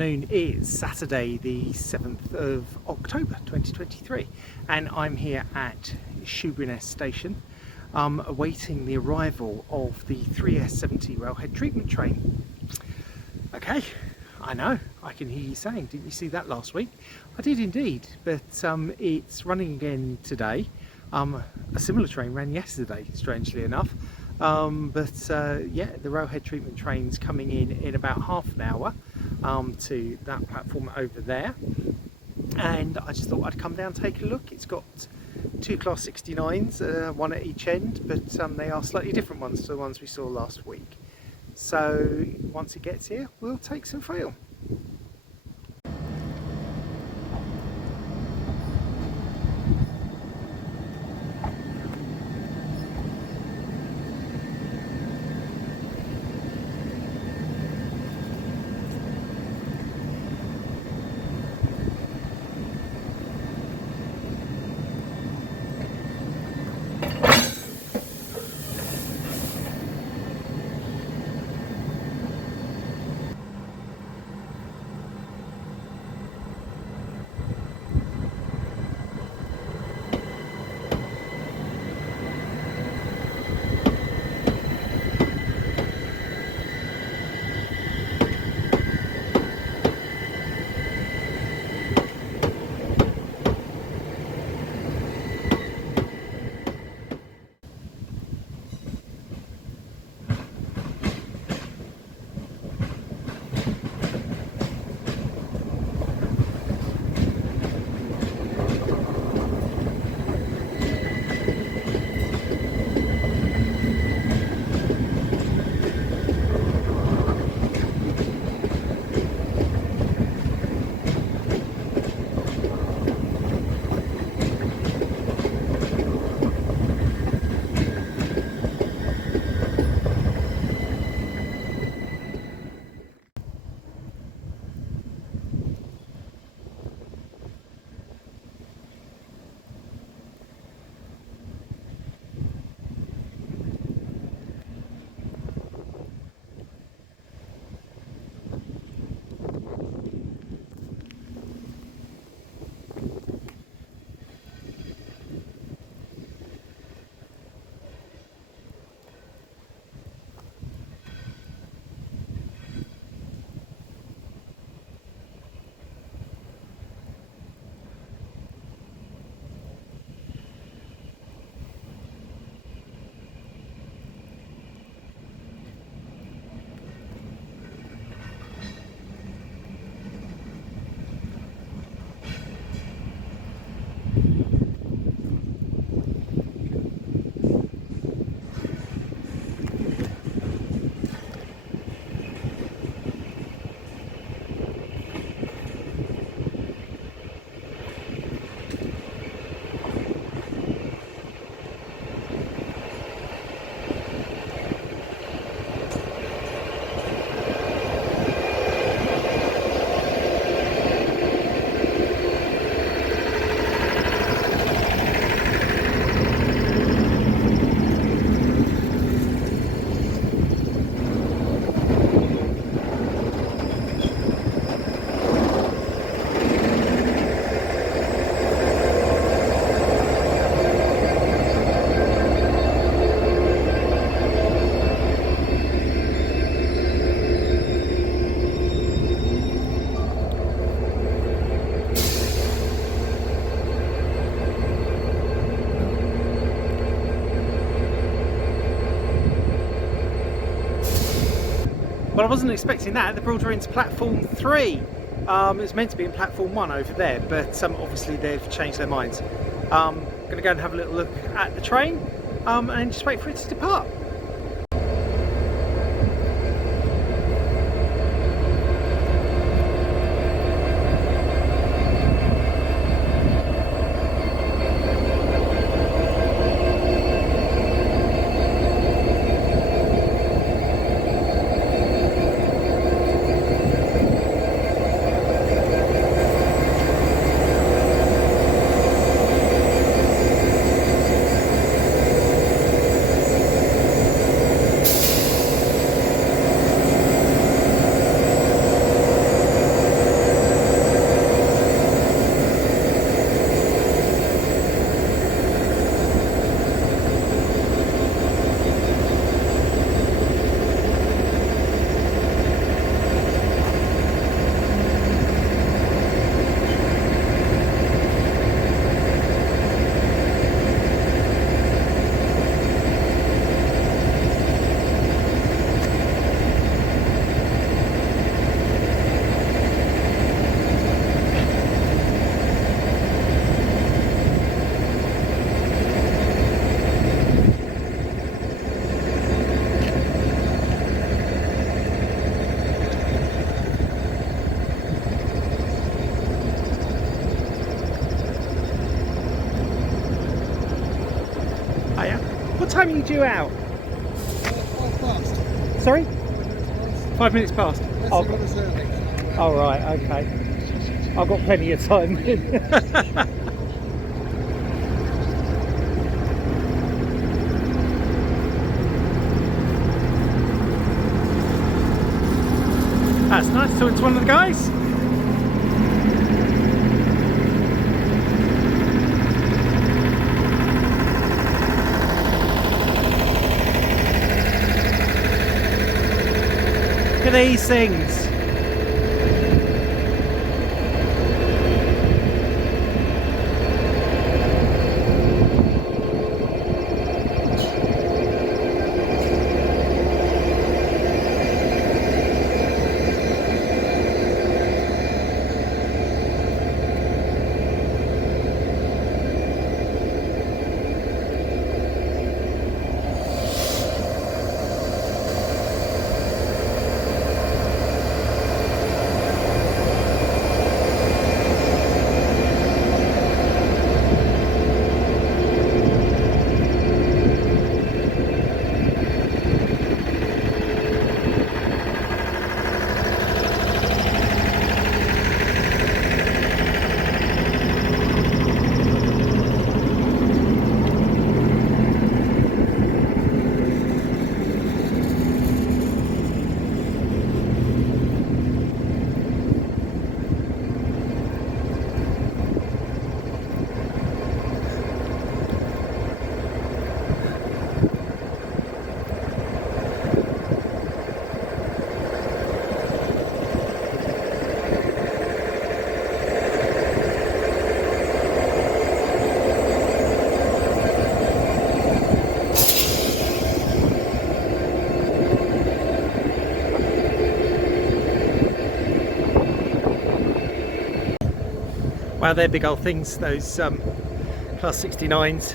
afternoon. It's Saturday the 7th of October 2023 and I'm here at Shoeburyness station awaiting the arrival of the 3S70 Railhead Treatment Train. Okay, I know, I can hear you saying, didn't you see that last week? I did indeed, but it's running again today. A similar train ran yesterday, strangely enough. Yeah, the Railhead Treatment Train's coming in about half an hour to that platform over there, and I just thought I'd come down and take a look. It's got two Class 69s, one at each end, but they are slightly different ones to the ones we saw last week. So once it gets here, we'll take some feel. Well, I wasn't expecting that. They brought her into platform 3. It was meant to be in platform 1 over there, but obviously they've changed their minds. I'm going to go and have a little look at the train and just wait for it to depart. time are you due out? 5 past. Sorry? 5 minutes past. 5 minutes past. Let's see what it's early. Oh right, okay. I've got plenty of time. That's nice. So it's one of the guys. Look at these things. Wow, they're big old things, those Class 69s.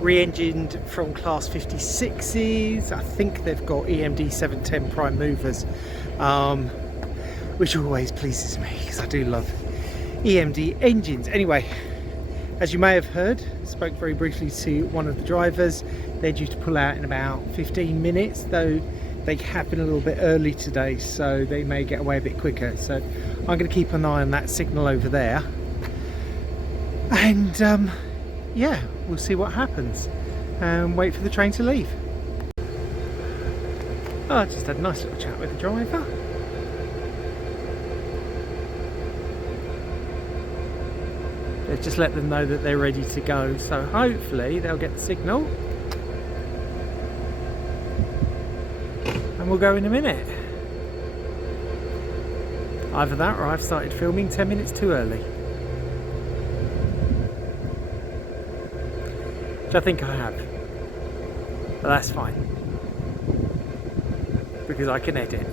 Re-engined from Class 56s. I think they've got EMD 710 prime movers, which always pleases me because I do love EMD engines. Anyway, as you may have heard, spoke very briefly to one of the drivers. They're due to pull out in about 15 minutes, though they have been a little bit early today, so they may get away a bit quicker. So I'm going to keep an eye on that signal over there, and yeah, we'll see what happens and wait for the train to leave. Oh, I just had a nice little chat with the driver. They've just let them know that they're ready to go, so hopefully they'll get the signal and we'll go in a minute. Either that or I've started filming 10 minutes too early, which I think I have, but that's fine because I can edit.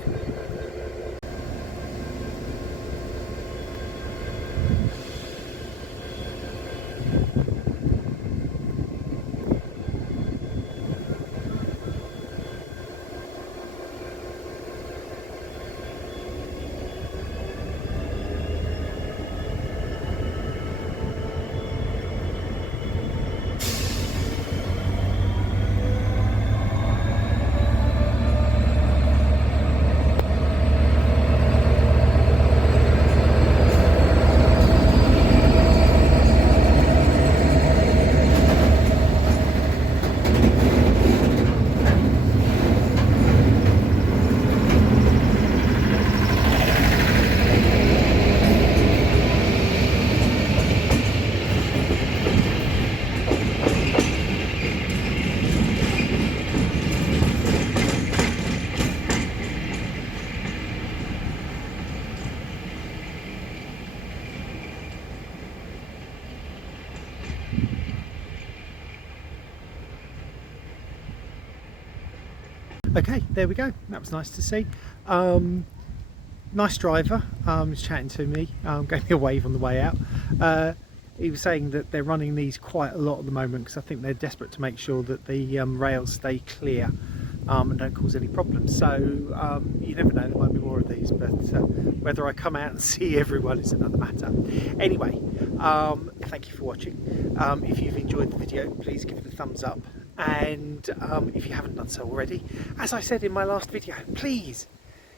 Okay, there we go. That was nice to see. Nice driver. Was chatting to me, gave me a wave on the way out. He was saying that they're running these quite a lot at the moment because I think they're desperate to make sure that the rails stay clear and don't cause any problems. So you never know, there might be more of these, but whether I come out and see everyone is another matter. Anyway, thank you for watching. If you've enjoyed the video, please give it a thumbs up And if you haven't done so already, as I said in my last video, please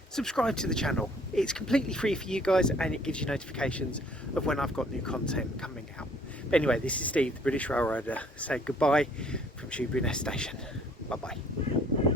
subscribe to the channel. It's completely free for you guys and it gives you notifications of when I've got new content coming out. But anyway, this is Steve, the British Railroader, saying goodbye from Shoeburyness Station. Bye bye.